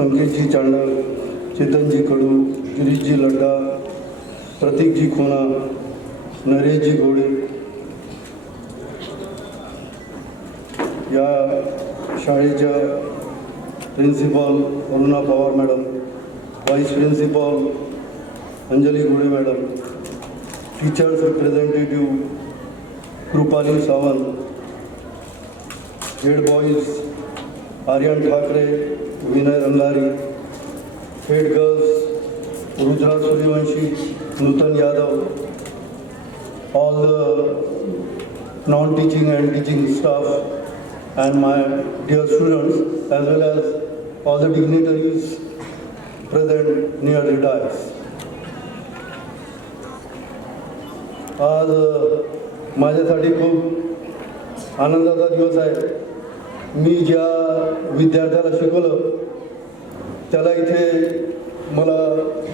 संकेतजी चांडक, चेतनजी कडू, गिरीशजी लड्डा, प्रतीकजी खोना, नरेशजी घोडे, या शाळेच्या principal Aruna Pawar madam, vice principal Anjali Ghode madam, teachers representative Krupali Sawant, head boys Aryan Thackeray, Vinay Rangari, head girls Rudra Suryavanshi, Nutan Yadav, all the non-teaching and teaching staff and my dear students as well as all the dignitaries present near the dais. आज माझ्यासाठी खूप आनंदाचा दिवस आहे. मी ज्या विद्यार्थ्याला शिकवलं त्याला इथे मला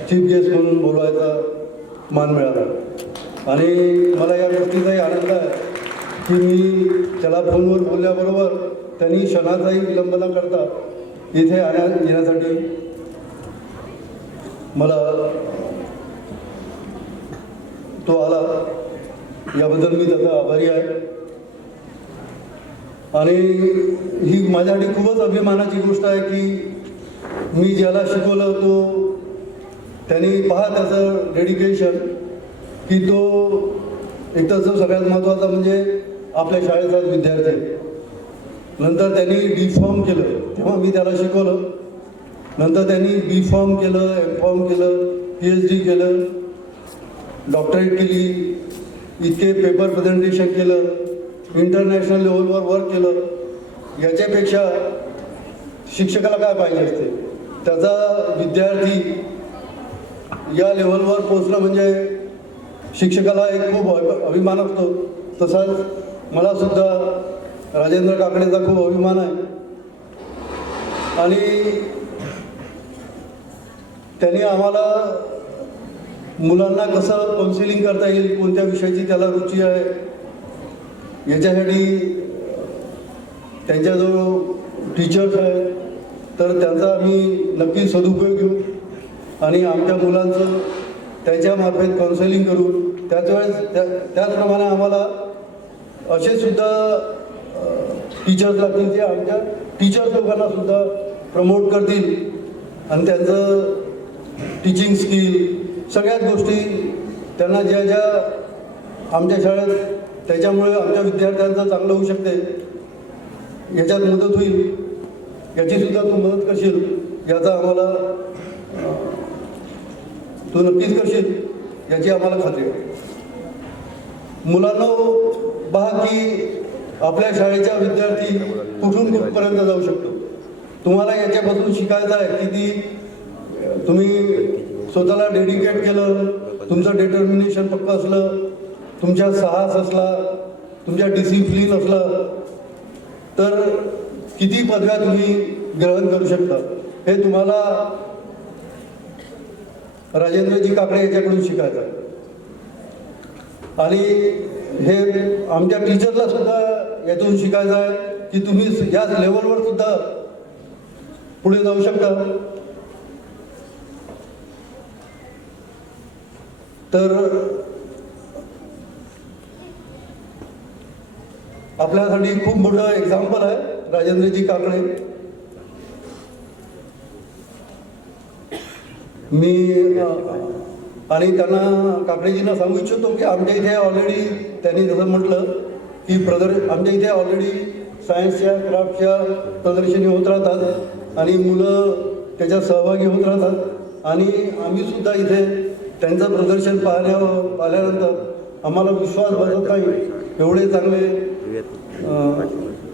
चीफ गेस्ट म्हणून बोलवायचा मान मिळाला आणि मला या गोष्टीचाही आनंद आहे की मी त्याला फोनवर बोलल्याबरोबर त्यांनी क्षणाचाही विलंब न करता इथे येण्यासाठी मला तो आला, याबद्दल मी त्याचा आभारी आहे. आणि ही माझ्यासाठी खूपच अभिमानाची गोष्ट आहे की मी ज्याला शिकवलं तो त्यांनी पहा त्याचं डेडिकेशन की तो एक तर सगळ्यात महत्त्वाचा म्हणजे आपल्या शाळेचा विद्यार्थी आहे. नंतर त्यांनी डी फॉर्म केलं तेव्हा मी त्याला शिकवलं, नंतर त्यांनी बी फॉर्म केलं, एम फॉर्म केलं, PhD केलं, डॉक्टरेट केली, इतके पेपर प्रेझेंटेशन केलं, इंटरनॅशनल लेवलवर वर्क केलं. याच्यापेक्षा शिक्षकाला काय पाहिजे असते? त्याचा विद्यार्थी या लेवलवर पोचणं म्हणजे शिक्षकाला एक खूप अभिमान असतो. तसाच मला सुद्धा राजेंद्र काकडेचा खूप अभिमान आहे. आणि त्यांनी आम्हाला मुलांना कसं काउन्सिलिंग करता येईल, कोणत्या विषयाची त्याला रुची आहे, याच्यासाठी त्यांच्या जो टीचर्स आहे तर त्यांचा आम्ही नक्की सदुपयोग घेऊ आणि आमच्या मुलांचं त्यांच्यामार्फत काउन्सिलिंग करू. त्याचप्रमाणे आम्हाला असे सुद्धा टीचर्स लागतील जे आमच्या टीचर्स लोकांना सुद्धा प्रमोट करतील आणि त्यांचं टीचिंग स्किल सगळ्याच गोष्टी त्यांना ज्या ज्या आमच्या शाळेत त्याच्यामुळे आमच्या विद्यार्थ्यांचं चांगलं होऊ शकते याच्यात मदत होईल, याचीसुद्धा तू मदत करशील याचा आम्हाला तू नक्कीच करशील याची आम्हाला खात्री आहे. मुलांनो पहा की आपल्या शाळेचा विद्यार्थी कुठून कुठपर्यंत जाऊ शकतो. तुम्हाला याच्यापासून शिकायचं आहे की ती तुम्ही स्वतःला डेडिकेट केलं, तुमचं डिटर्मिनेशन पक्का असलं, तुमच्या साहस असला, तुमच्या डिसिप्लिन असलं तर किती पदव्या तुम्ही ग्रहण करू शकता. हे तुम्हाला राजेंद्रजी काकडे याच्याकडून शिकायचं आहे. आणि हे आमच्या टीचरला सुद्धा यातून शिकायचं आहे की तुम्ही याच लेवलवर सुद्धा पुढे जाऊ शकता. तर आपल्यासाठी खूप मोठं एक्झाम्पल आहे राजेंद्रजी काकडे. मी आणि त्यांना काकडेजींना सांगू इच्छितो की आमच्या इथे ऑलरेडी त्यांनी जसं म्हटलं की आमच्या इथे ऑलरेडी सायन्सच्या क्राफ्टच्या प्रदर्शनी होत राहतात आणि मुलं त्याच्यात सहभागी होत राहतात आणि आम्हीसुद्धा इथे त्यांचं प्रदर्शन पाहिल्यानंतर आम्हाला विश्वास बसत नाही, एवढे चांगले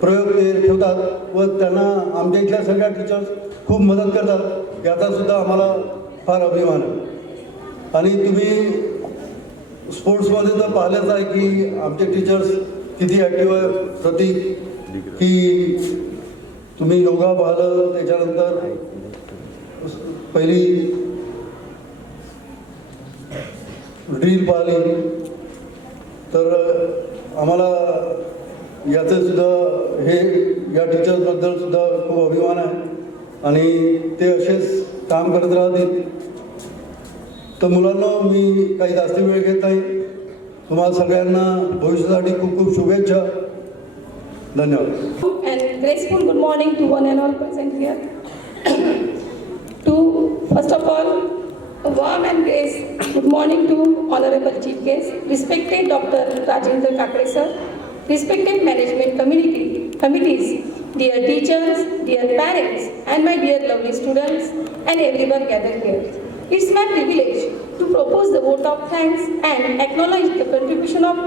प्रयोग ते ठेवतात व त्यांना आमच्या इथल्या सगळ्या टीचर्स खूप मदत करतात, याचासुद्धा आम्हाला फार अभिमान आहे. आणि तुम्ही स्पोर्ट्समध्ये तर पाहिलंच आहे की आमचे टीचर्स किती ॲक्टिव्ह आहे. प्रतीक की तुम्ही योगा पाहिलं, त्याच्यानंतर पहिली ड्रिल पाहिली, तर आम्हाला याचं सुद्धा हे या टीचर्सबद्दल सुद्धा खूप अभिमान आहे. आणि ते असेच काम करत राहतील. तर मुलांना मी काही जास्त वेळ घेत नाही. तुम्हाला सगळ्यांना भविष्यासाठी खूप खूप शुभेच्छा. धन्यवाद. And graceful good morning to one and all present here. To first of all, a warm and grace good morning to Honorable Chief Guest, respected Dr. Rajendra Kakre sir, respected management committees, dear teachers, dear parents, and my dear lovely students, and everyone gathered here. It's my privilege to propose the vote of thanks and acknowledge the contribution of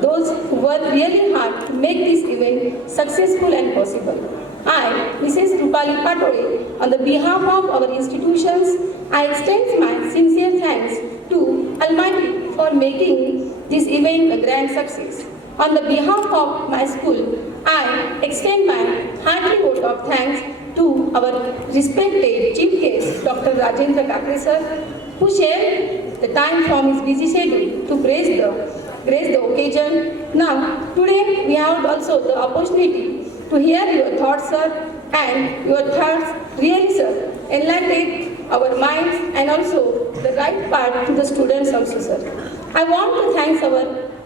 those who worked really hard to make this event successful and possible. I, Mrs. Rupali Patole, on the behalf of our institutions, I extend my sincere thanks to Almighty for making this event a grand success. On the behalf of my school, I extend my hearty vote of thanks to our respected Chief Guest, Dr. Rajendra Kakre sir, who shared the time from his busy schedule to grace the occasion. Now, today we have also the opportunity to hear your thoughts, sir, and your thoughts really, sir, enlightened our minds and also the right part to the students also, sir. I want to thank our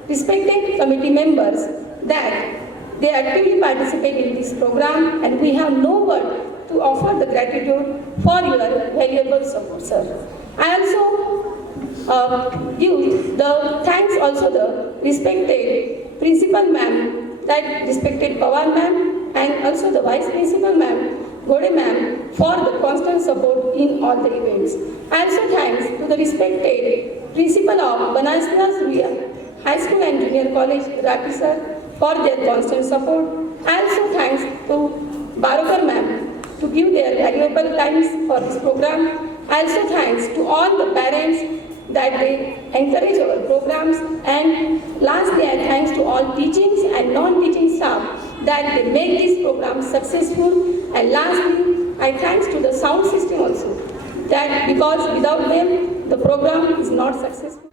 respected committee members that they actively participate in this program, and we have no word to offer the gratitude for your valuable support, sir. I also give the thanks also the respected principal ma'am, that respected Pawar ma'am, and also the vice principal ma'am, Gode ma'am, for the constant support in all the events. Also thanks to the respected principal of Banasna Surya High School and Junior College, Rati sir, for their constant support. Also thanks to Barokar ma'am to give their valuable times for this program. Also thanks to all the parents that they encourage our programs, and lastly I thanks to all teachings and non-teaching staff that they make this program successful, and lastly I thanks to the sound system also, that because without them the program is not successful.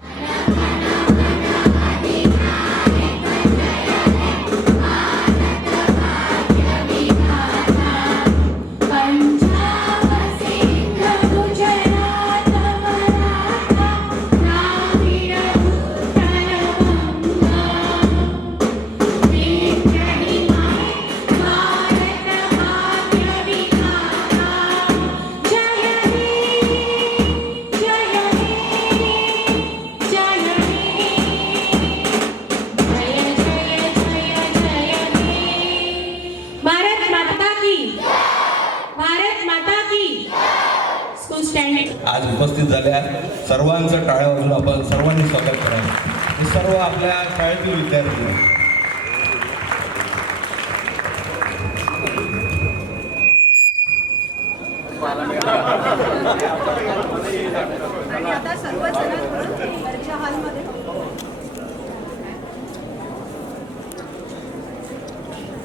आज उपस्थित झाल्या सर्वांचं टाळ्या वाजून आपण सर्वांनी स्वागत करावं. हे सर्व आपल्या शाळेतील विद्यार्थी आहेत. आणि आता सर्वजण वरच्या हॉलमध्ये